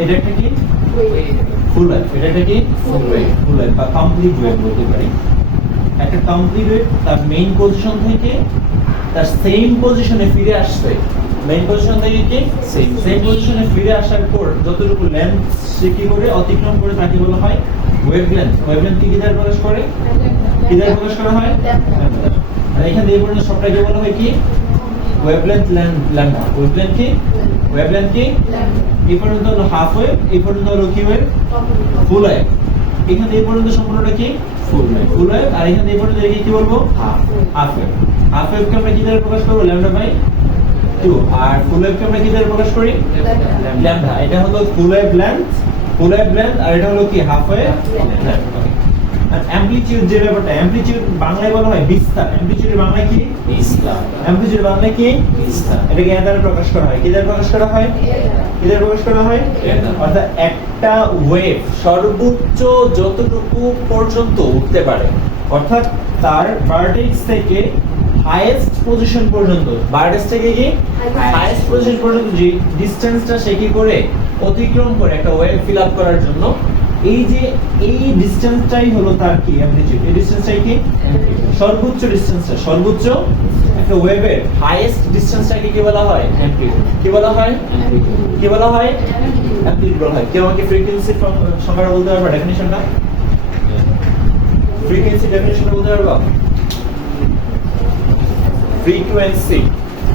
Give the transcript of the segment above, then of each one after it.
এটা একটা কি ফুল ওয়েভ, এটা একটা কি ফুল ওয়েভ বা কমপ্লিট ওয়েভ বলতে পারি। একটা কমপ্লিট ওয়েভ তার মেইন পজিশন থেকে তার সেম পজিশনে ফিরে আসছে, মেইন পজিশন থেকে কি সেম পজিশনে ফিরে আসার পর যতটুকু লেন্থ সে কি করে অতিক্রম করে তাকে বলা হয় ওয়েভলেন্থ। ওয়েভলেন্থ কি দ্বারা প্রকাশ করে, কি দ্বারা প্রকাশ করা হয়, আর এখানে এই পর্যন্ত সবটাকে বলা হয় কি ওয়েভলেন্থ ল্যাম্ডা। ওয়েভলেন্থ কি, ওয়েভলেন্থ কি, এই পর্যন্ত হলো হাফ ওয়েভ, এই পর্যন্ত হলো কি ওয়েভ, ফুল ওয়েভ। এখানে এই পর্যন্ত সম্পূর্ণটা কি ফুল ওয়েভ, আর এখানে এই পর্যন্ত এটাকে কি বলবো হাফ ওয়েভ। হাফ ওয়েভকে আমরা কি দ্বারা প্রকাশ করব, ল্যাম্ডা বাই 2, আর ফুল ওয়েভকে আমরা কি দ্বারা প্রকাশ করি, ল্যাম্ডা। এটা হলো ফুল ওয়েভ লেন্থ, আর এটা হলো কি হাফ ওয়েভ লেন্থ। আর অ্যামপ্লিটিউড যে ব্যাপারটা, অ্যামপ্লিটিউড বাংলায় বলা হয় বিস্তার। অ্যামপ্লিটিউড বাংলায় কি বিস্তার, অ্যামপ্লিটিউড বাংলায় কি বিস্তার। এটাকে এ দ্বারা প্রকাশ করা হয়, কি দ্বারা প্রকাশ করা হয়, কি দ্বারা প্রকাশ করা হয়, অর্থাৎ একটা ওয়েভ সর্বোচ্চ যতটুকু পর্যন্ত উঠতে পারে, অর্থাৎ তার ভার্টেক্স থেকে হাইয়েস্ট পজিশন পর্যন্ত, ভার্টেক্স থেকে কি হাইয়েস্ট পজিশন পর্যন্ত যে ডিসটেন্সটা সে কি করে অতিক্রম করে একটা ওয়েভ ফিল আপ করার জন্য, এই যে এই ডিসটেন্সটাই হলো তার কি অ্যামপ্লিটিউড। এই ডিসটেন্সটাই কি সর্বোচ্চ ডিসটেন্সটা, সর্বোচ্চ একটা ওয়েভের হাইয়েস্ট ডিসটেন্সটাকে কি বলা হয়, অ্যামপ্লিটিউড। কি বলা হয়, কি বলা হয়, অ্যামপ্লিটিউড বলা হয়। কেউ আমাকে ফ্রিকোয়েন্সি সংজ্ঞাটা বলতে পারবে, ডেফিনিশনটা, ফ্রিকোয়েন্সি ডেফিনিশনটা বলতে পারবা? ফ্রিকোয়েন্সি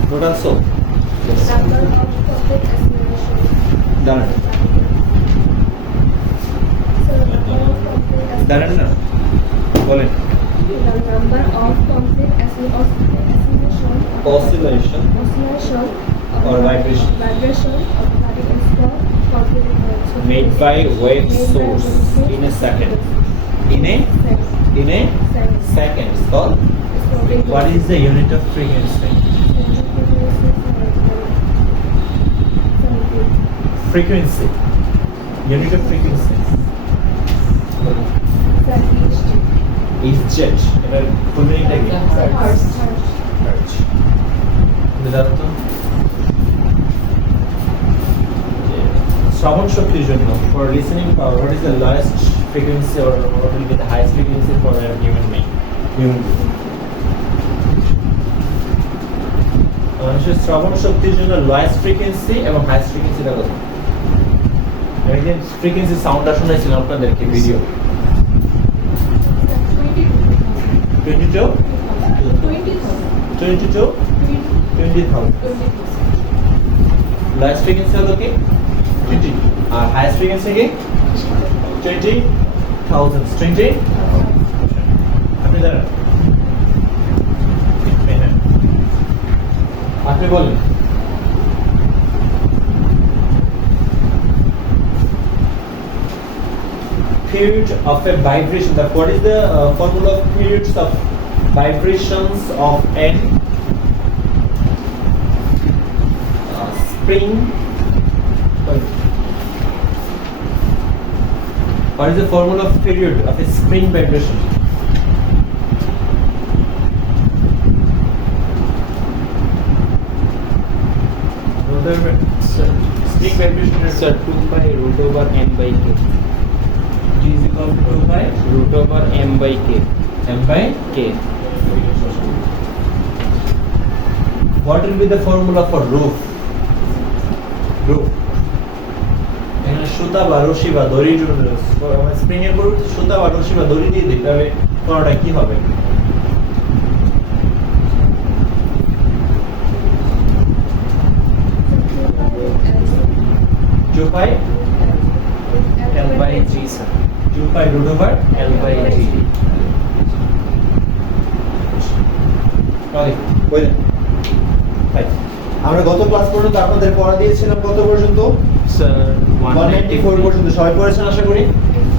what also দাঁড়ান দাঁড়ান না বলেন, number of complete oscillation or vibration of particles called complete oscillation made by wave source in a second, in a second is called, what is the unit of frequency? Frequency, unit of frequency is jet. এবার ফুল মিনিংটা কি, hertz. বুঝাতো তো শ্রবণ শক্তির জন্য, for listening power, what is the lowest frequency or what will be the highest frequency for a human being? মানুষের শ্রবণ শক্তির জন্য লোয়েস্ট ফ্রিকোয়েন্সি এবং হাইয়েস্ট ফ্রিকোয়েন্সিটা কত? একদিন ফ্রিকোয়েন্সি সাউন্ডটা শুনেছিলাম আপনাদেরকে ভিডিও, 20,000 লোয়েস্ট ফ্রিকোয়েন্সি হলো কি 20, আর হাইয়েস্ট ফ্রিকোয়েন্সি কি 20,000। আপনি জানেন, আপনি বলেন period of a vibration, that what is the formula of periods of vibrations of an spring, what is the formula of period of a spring vibration? Spring vibration is 2 by root over m by k. G is equal to 2 by root over m by k. m by K. What will be the formula for roof? Roof. এখানে সুতা বা রশি বা দড়ি, spring এর উপর সুতা বা রশি বা দড়ি দিয়ে দিতে হবে, কোনটা কি হবে? Two pi L by g, sir. 2 pi root over L by g. আমরা গত ক্লাস পর্যন্ত আপনাদের পড়া দিয়েছিলাম কত পর্যন্ত? Sir, 194 পর্যন্ত। সবাই পড়েছেন আশা করি? Yes,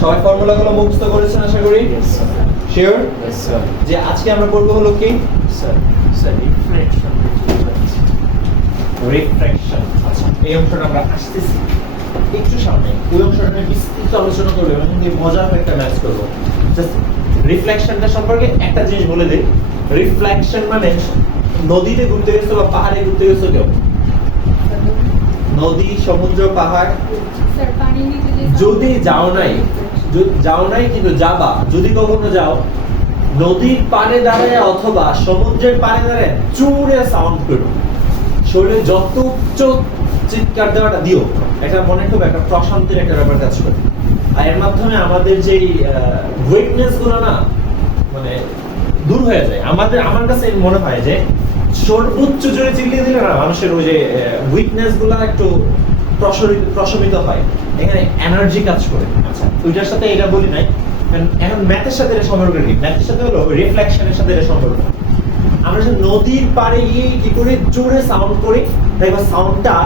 সবাই ফর্মুলাগুলো মুখস্থ করেছেন আশা করি? sir. Sure Yes, sir. যে আজকে আমরা পড়বো হলো কি Sir, reflection of frequency. Refraction. আচ্ছা, এই অংশটা আমরা আসতেছি একটু সামনে, ওই অংশটা নিয়ে বিস্তৃত আলোচনা করবো এবং মজার একটা ম্যাচ করবো। জাস্ট রিফ্লেকশনটা সম্পর্কে একটা জিনিস বলে দিই, রিফ্লেকশন মানে নদীতে ঘুরতে গেছো বা পাহাড়ে ঘুরতে গেছো কেউ, নদী, সমুদ্র, পাহাড় স্যার পানির নিচে যে যদি যাও নাই, যাও নাই কিন্তু যাবা, যদি কখনো যাও, নদীর পাড়ে দাঁড়ায় অথবা সমুদ্রের পাড়ে দাঁড়ায় জোরে সাউন্ড করো, শরীরে যত উচ্চ চিৎকার দেওয়াটা দিও, এটা মনে খুব একটা প্রশান্তির একটা ব্যাপার কাজ করে। আর এর মাধ্যমে আমাদের যে উইকনেস গুলো না মানে দূর হয়ে যায়। আমার কাছে মনে হয় যে সর্বোচ্চ জোরে চিল্লিয়ে দিলে না মানুষের ওই যে উইকনেস গুলা একটু প্রশমিত হয়, এখানে এনার্জি কাজ করে। আচ্ছা, ওইটার সাথে এটা বলি নাই, এখন ম্যাথের সাথে এটা সম্পর্ক কি? ম্যাথের সাথে হলো রিফ্লেকশনের সাথে এটা সম্পর্ক। আমরা যে নদীর পাড়ে গিয়ে কি করে জোরে সাউন্ড করি, দেখো সাউন্ডটা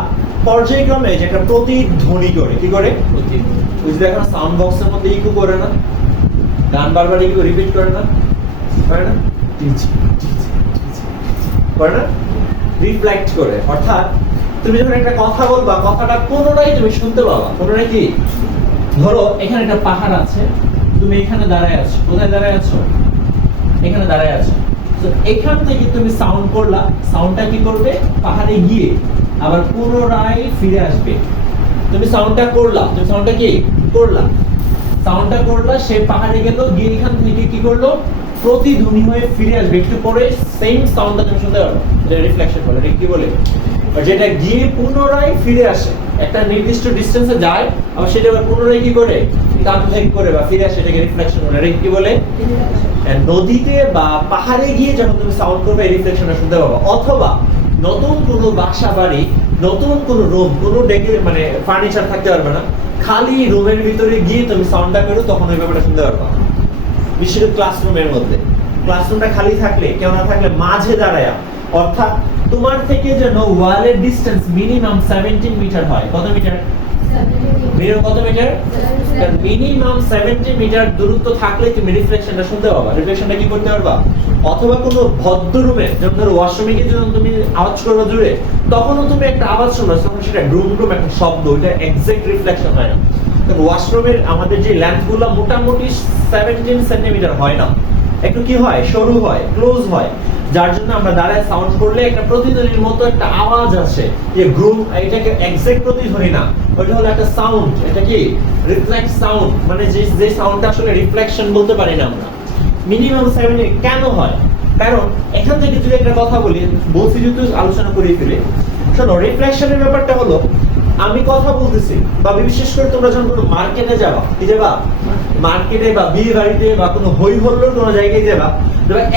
পর্যায়ক্রমে যে একটা প্রতিধ্বনি করে, কি করে? ওই যে দেখো সাউন্ড বক্সের মধ্যে ইকো করে না, গান বারবার ইকো রিপিট করে না, করে না, করে না, রিফ্লেক্ট করে। অর্থাৎ তুমি যখন একটা কথা বলবা, কথাটা পুনরায় তুমি শুনতে পাবা। পুনরায় কি? ধরো এখানে একটা পাহাড় আছে, তুমি এখানে দাঁড়ায় আছো, কোথায় দাঁড়ায় আছো? এখানে দাঁড়ায় আছো। তো এখান থেকে তুমি সাউন্ড করলা, সাউন্ডটা কি করবে? পাহাড়ে গিয়ে আবার পুনরায় ফিরে আসবে। তুমি সাউন্ডটা করলা, তুমি সাউন্ডটা কি করলা? সাউন্ডটা করলা, সে পাহাড়ে গেল, গিয়ে এখান থেকে কি করলো? প্রতিধ্বনি হয়ে ফিরে আসবে। একটু পরে সেম সাউন্ডটা তুমি শুনতে পারবে, এটা রিফ্লেকশন বলে। এটা কি বলে? আর যেটা গিয়ে পুনরায় ফিরে আসে, একটা নির্দিষ্ট ডিসটেন্সে যায়, আবার সেটা আবার পুনরায় কি করে? কাম ব্যাক করে বা ফিরে আসে, এটাকে রিফ্লেকশন বলে। এটা কি বলে? নদীতে বা পাহাড়ে গিয়ে যখন তুমি সাউন্ড করবে, এই রিফ্লেকশনটা শুনতে পাবা। অথবা নতুন কোনো বাসা বাড়ি, নতুন কোনো রুম, কোনো ডেকে মানে ফার্নিচার থাকতে পারবে না, খালি রুমের ভিতরে গিয়ে তুমি সাউন্ডটা করো, তখন ওই ব্যাপারটা শুনতে পারবা। বিশেষ করে ক্লাসরুমের মধ্যে, ক্লাসরুমটা খালি থাকলে, কেউ না থাকলে মাঝে দাঁড়ায়া, অর্থাৎ তোমার থেকে যেন ওয়ালের ডিসটেন্স মিনিমাম 17 মিটার হয়। কত মিটার? মিনিমাম কত মিটার? মিনিমাম 70 মিটার দূরত্ব থাকলে তুমি রিফ্লেকশনটা শুনতে পাবা। রিফ্লেকশনটা কি করতে পারবা? অথবা কোনো ভদ্র রুমে, যেমন ধরো ওয়াশরুমে গিয়ে যখন তুমি আওয়াজ করবে জুড়ে, তখনও তুমি একটা আওয়াজ শুনবে, তখন সেটা গ্রুম গ্রুম একটা শব্দ, ওইটা এক্সাক্ট রিফ্লেকশন হয় না। কারণ ওয়াশরুমের আমাদের যে ল্যাম্পগুলো মোটামুটি 17 সেন্টিমিটার হয় না, একটু কি হয়? সরু হয়, ক্লোজ হয়, যার জন্য আমরা দাঁড়ায় সাউন্ড করলে একটা প্রতিধ্বনির মতো একটা আওয়াজ আসে। যে গ্রুম, এটাকে এক্সাক্ট প্রতিধ্বনি না, ওটা হলো একটা সাউন্ড। এটা কি? রিফ্লেক্ট সাউন্ড, মানে যে সাউন্ডটা আসলে রিফ্লেকশন বলতে পারি না আমরা। মিনিমাম 70 কেন হয়? কারণ এখান থেকে যদি একটা কথা বলছি যেহেতু আলোচনা করিয়ে ফেলে, শোনো, রিফ্লেকশনের ব্যাপারটা হলো, আমি কথা বলতেছি, বা বিশেষ করে তোমরা যখন কোনো মার্কেটে যাবা, কি যাবা? মার্কেটে বা বিয়ে বাড়িতে বা কোনো হই হল্লোর কোনো জায়গায় যাবা,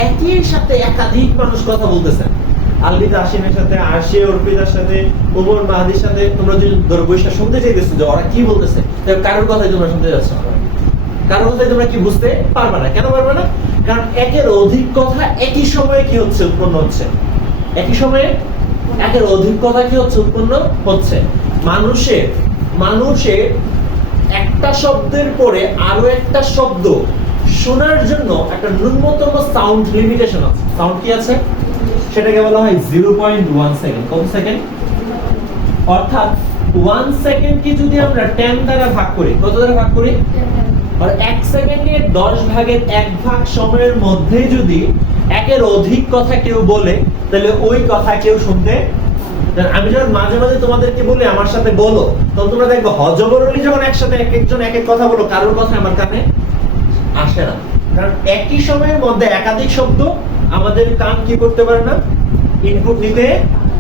একই সাথে একাধিক মানুষ কথা বলতেছে। আলবিদা আসিমের সাথে, আরশে অর্পিতার সাথে, ওমর মাহাদির সাথে, তোমরা যদি ধরো বৈশা শুনতে চাইতেছো যে ওরা কি বলতেছে, কারোর কথাই তোমরা শুনতে যাচ্ছ না, কারোর কথাই তোমরা কি বুঝতে পারবে না। কেন পারবে না? কারণ একের অধিক কথা একই সময়ে কি হচ্ছে? উৎপন্ন হচ্ছে। একই সময়ে একের অধিক কথা কি হচ্ছে? উৎপন্ন হচ্ছে। মানুষের একটা শব্দের পরে আরো একটা শব্দ শোনার জন্য একটা ন্যূনতম সাউন্ড লিমিটেশন আছে। সাউন্ড কি আছে? সেটাকে বলা হয় 0.1 সেকেন্ড। কত সেকেন্ড? অর্থাৎ 1 সেকেন্ডকে যদি আমরা 10 দ্বারা ভাগ করি, কত দ্বারা ভাগ করি? আর 1 সেকেন্ডের 10 ভাগের 1 ভাগ সময়ের মধ্যে যদি একের অধিক কথা কেউ বলে, তাহলে ওই কথা কেউ শুনতে। আমি যখন মাঝে মাঝে তোমাদেরকে বলি আমার সাথে বলো, তখন তোমরা দেখবো হজবরলি যখন একসাথে এক একজন এক এক কথা বলো, কারোর কথা আমার কানে আসে না। কারণ একই সময়ের মধ্যে একাধিক শব্দ আমাদের কান কি করতে পারে না? ইনপুট নিতে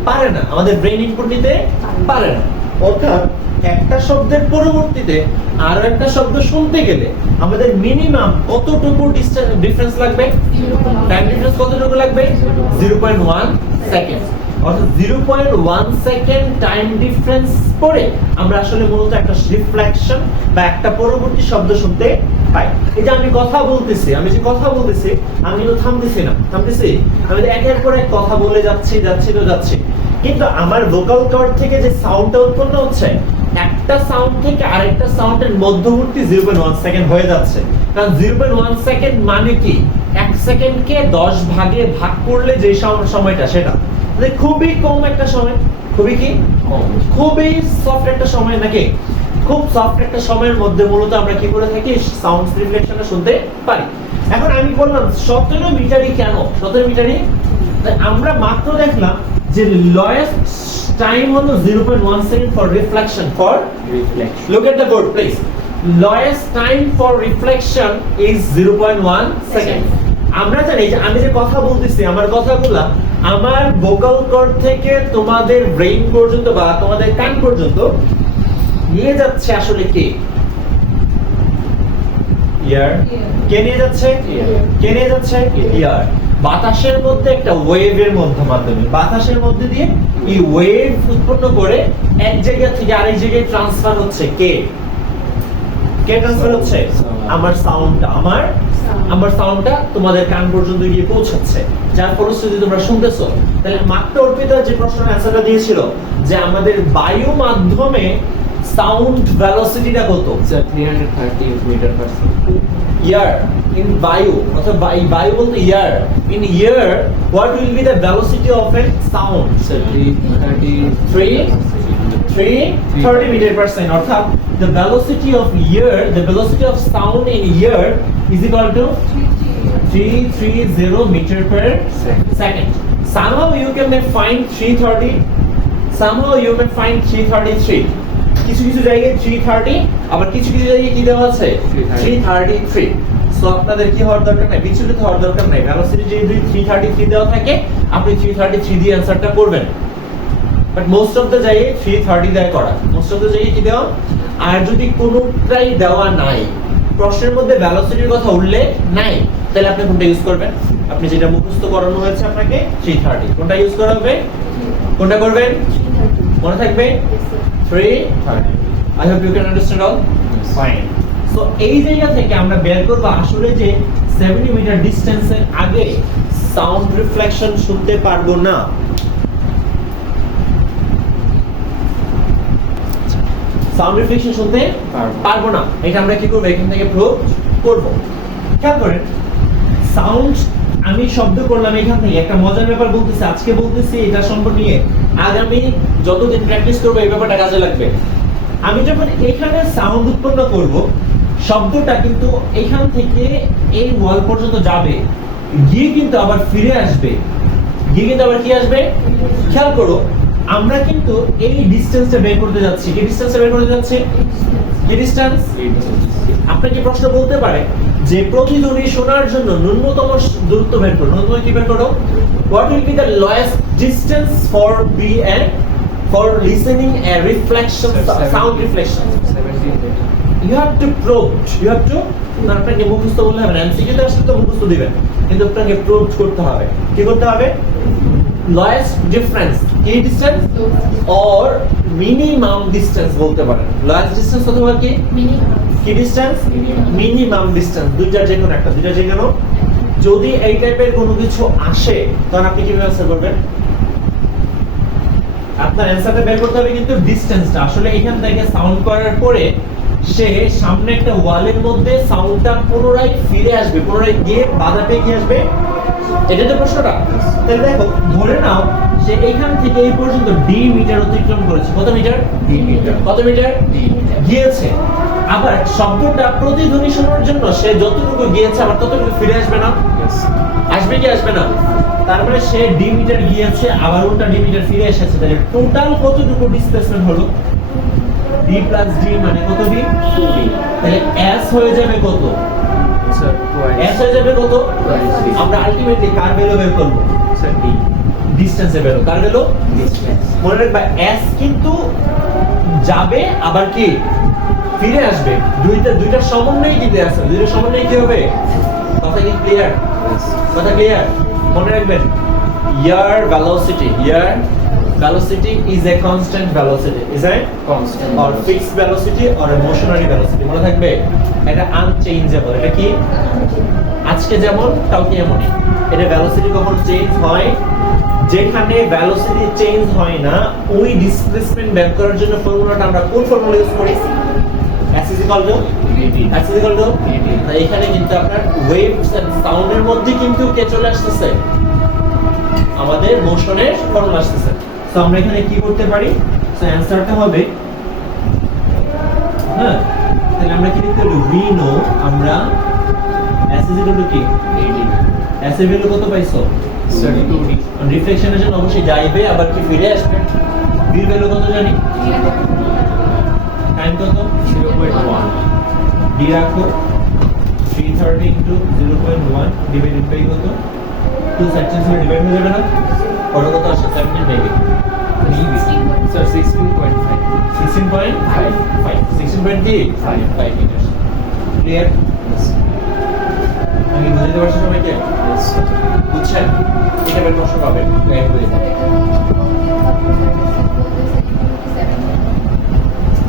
পারে না, আমাদের ব্রেন ইনপুট নিতে পারে না। অর্থাৎ একটা শব্দের পরবর্তীতে আরো একটা শব্দ শুনতে গেলে আমাদের মিনিমাম কতটুকু ডিফারেন্স লাগবে? টাইম ডিফারেন্স কতটুকু লাগবে? 0.1 সেকেন্ড। অর্থাৎ 0.1 সেকেন্ড টাইম ডিফারেন্স পরে আমরা আসলে মূলত একটা রিফ্লেকশন বা একটা পরবর্তী শব্দ শুনতে পাই। এই যে আমি কথা বলতেছি, আমি কিন্তু থামতেছি না, আমি একের পর এক কথা বলে যাচ্ছি, কিন্তু আমার ভোকাল কর্ড থেকে যে সাউন্ডটা উৎপন্ন হচ্ছে, একটা সাউন্ড থেকে আরেকটা সাউন্ডের মধ্যবর্তী 0.1 সেকেন্ড হয়ে যাচ্ছে। কারণ 0.1 সেকেন্ড মানে কি? 1 সেকেন্ডকে 10 ভাগে ভাগ করলে যে সময়টা, সেটা খুবই কম একটা সময়। খুবই কি? খুবই সফট একটা সময়, নাকি? খুব সফট একটা সময়ের মধ্যে মূলত আমরা কি করে থাকি? সাউন্ড রিফ্লেকশনটা শুনতে পারি। এখন আমি বললাম 17 মিটারই কেন? 17 মিটারই আমরা মাত্র দেখলাম যে লয়েস্ট টাইম হলো 0.1 second for reflection for Reflection. look at the board please. Lowest time for reflection is 0.1 second. আমরা জানি যে আমি যে কথা বলতেছি আমার কথাগুলো আমার ভোকাল কর্ড থেকে তোমাদের ব্রেইন পর্যন্ত বা তোমাদের কান পর্যন্ত নিয়ে যাচ্ছে আসলে কে? ইয়ার। কে নিয়ে যাচ্ছে? কে নিয়ে যাচ্ছে? ইয়ার। বাতাসের মধ্যে একটা ওয়েভের মাধ্যমে বাতাসের মধ্যে দিয়ে এই ওয়েভ উৎপন্ন করে এক জায়গা থেকে আরেক জায়গায় ট্রান্সফার হচ্ছে কে? কে ট্রান্সফার হচ্ছে? আমার সাউন্ডটা আমার সাউন্ডটা তোমাদের কান পর্যন্ত গিয়ে পৌঁছাচ্ছে, যার ফলশ্রুতি তোমরা শুনতেছো। তাহলে মাত্র অর্পিতা যে প্রশ্নের অ্যান্সারটা দিয়েছিল যে আমাদের বায়ু মাধ্যমে সাউন্ড ভেলোসিটিটা কত? Sir, 330 meter per second. Air in বায়ু, অর্থাৎ বায়ু বলতে air. In air what will be the velocity of a sound? Sir, 330. 330 meter per second, অর্থাৎ the velocity of ear, the velocity of sound in ear is equal to 330 meter per second. Somehow you can find 330, somehow you may find 333. কিছু কিছু জায়গায় 330, আবার কিছু কিছু জায়গায় কি দেওয়া আছে? 333. সো আপনাদের কি হওয়ার দরকার নাই, বিচলিত হওয়ার দরকার নাই। ভেলোসিটি যদি 333 দেওয়া থাকে আপনি 333 দিয়ে অ্যানসারটা করবেন। বাট মোস্ট অফ দ্য জায়গায় 330 দেয় করা, মোস্ট অফ দ্য জায়গায় কি দেওয়া। আর যদি কোনোটাই দেওয়া নাই, প্রশ্নের মধ্যে ভেলোসিটির কথা উল্লেখ নাই, তাহলে আপনি কোনটা ইউজ করবেন? আপনি যেটা মুখস্থ করানো হয়েছে আপনাকে 330, কোনটা ইউজ করা হবে? কোনটা করবেন? মনে থাকবে 330. I hope you can understand all. Fine. So এই জায়গা থেকে আমরা বের করব আসলে যে 70 মিটার ডিসটেন্সের আগে সাউন্ড রিফ্লেকশন শুনতে পারবো না। সাউন্ড রিফ্লেকশন শুনতে পারবো না, এটা আমরা কি করব? এখান থেকে প্রুভ করব। খেয়াল করেন, সাউন্ড আমি শব্দ করলাম এখান থেকে। একটা মজার ব্যাপার বলতেছি, আজকে বলতেছি এটা সম্পর্কে নিয়ে, আগামী যতদিন প্র্যাকটিস করবো এই ব্যাপারটা কাজে লাগবে। আমি যখন এখানে সাউন্ড উৎপন্ন করব, শব্দটা কিন্তু এখান থেকে এই ওয়াল পর্যন্ত যাবে, গিয়ে কিন্তু আবার ফিরে আসবে, গিয়ে কিন্তু আবার কি আসবে? খেয়াল করো, আমরা কিন্তু এই ডিসটেন্সটা বের করতে যাচ্ছি। কি ডিসটেন্সটা বের করতে যাচ্ছি? কি ডিসটেন্স? আপনাকে প্রশ্ন বলতে পারে যে প্রতিধ্বনি শোনার জন্য ন্যূনতম দূরত্ব বের করো। ন্যূনতম কি বের করো? What will be the lowest distance for listening a reflection, sound reflection? 70 meter. You have to prove. You have to. না আপনাকে মুখস্থ বললে হবে না, এমসিকিউ তে আসলে তো মুখস্থ দিবেন, কিন্তু আপনাকে প্রুভ করতে হবে। কি করতে হবে? Lowest difference, কি ডিসটেন্স or minimum distance বলতে পারেন। lowest distance অথবা কি কি ডিসটেন্স? মিনিমাম ডিসটেন্স, দুইটার যে কোনো একটা, দুইটার যে কোনো। যদি এই টাইপের কোনো কিছু আসে তখন আপনি কিভাবে আনসার করবেন? আপনার অ্যানসারটা বের করতে হবে কিন্তু ডিসটেন্সটা। আসলে এখান থেকে সাউন্ড করার পরে সে সামনে একটা ওয়ালের মধ্যে সাউন্ডটা পুনরায় ফিরে আসবে, পুনরায় গিয়ে বাধা পেয়ে কি আসবে? এটা তো প্রশ্নটা। তাহলে দেখো, ধরে নাও সে এইখান থেকে এই পর্যন্ত ডি মিটার অতিক্রম করেছে। কত মিটার? D meter. কত মিটার? D meter. গিয়েছে। আবার শব্দটা প্রতিধ্বনি শোনার জন্য সে যতটুকু গিয়েছে আবার ততটুকু ফিরে আসবে না? Yes. আসবে কি আসবে না? তার মানে সে ডি মিটার গিয়েছে, আবার উল্টা ডি মিটার ফিরে এসেছে। তাহলে টোটাল কতটুকু ডিসপ্লেসমেন্ট হলো? ডি প্লাস ডি মানে কত? D 2D. তাহলে এস হয়ে যাবে কত? Sir, twice. এস হয়ে যাবে কত? Twice D. আমরা আলটিমেটলি কার ভ্যালু বের করব? Sir, D. ডিসটেন্সের ভ্যালু। কার ভ্যালু? Distance. মনে রাখবা, এস কিন্তু যাবে আবার কি ফিরে আসবে, দুইটার সমন্বয় কি আছে? দুইটার সমন্বয় কি হবে? কথা কি ক্লিয়ার? Yes. কথা ক্লিয়ার? মনে রাখবেন, ইয়ার velocity is a constant velocity, is it? Constant. Or fixed velocity or a motionary velocity, মনে থাকবে। এটা unchangeable, এটা কি? আজকে যেমন কালকে এমনই। এটা velocity কখন চেঞ্জ হয়? যেখানে velocity চেঞ্জ হয় না, ওই ডিসপ্লেসমেন্ট বের করার জন্য ফর্মুলাটা আমরা কোন ফর্মুলা ইউজ করি? S is equal to DD. S is equal to DD. এখানে কিন্তু আপনার ওয়েভস এন্ড সাউন্ডের মধ্যে কিন্তু কে চলে আসতেছে? আমাদের মোশনের ফর্মুলা আসতেছে। সো আমরা এখানে কি করতে পারি? সো অ্যানসারটা হবে, হ্যাঁ, তাহলে আমরা কি লিখতে পারি? we know, আমরা S is equal to কি? DD. S এর ভ্যালু কত পাইছো? Sir, 2D. রিফ্লেকশনের জন্য অবশ্যই যাইবে আবার কি ফিরে আসবে। বির ভ্যালু কত জানি? টাইম কত? 0.1. ডি রাখো 330 ইনটু 0.1 ডিভাইডেড বাই কত? 2 সেকশনস এর ডিভাইড হয়ে যাবে না? কত কত আসে? 17 maybe. Sir, 16.5. 16.5 16.5 metre. Clear? Yes. আমি বুঝতে পারছি সবাইকে? Yes, sir. বুঝছেন? এটা বের প্রশ্ন পাবেন গাইড বইয়ে।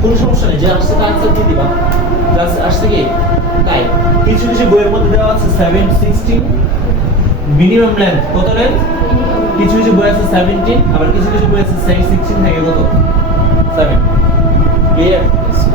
কোনো সমস্যা নেই, যে আসছে তার আনসার দিয়ে দিবা। প্লাস আসছে কি তাই কিছু কিছু বইয়ের মধ্যে দেওয়া আছে 716 মিনিমাম লেন্থ, কত লেন্থ? কিছু কিছু বই আছে 17, আবার কিছু কিছু বই আছে 16 থাকে কত? 7। ক্লিয়ার? Yes, sir.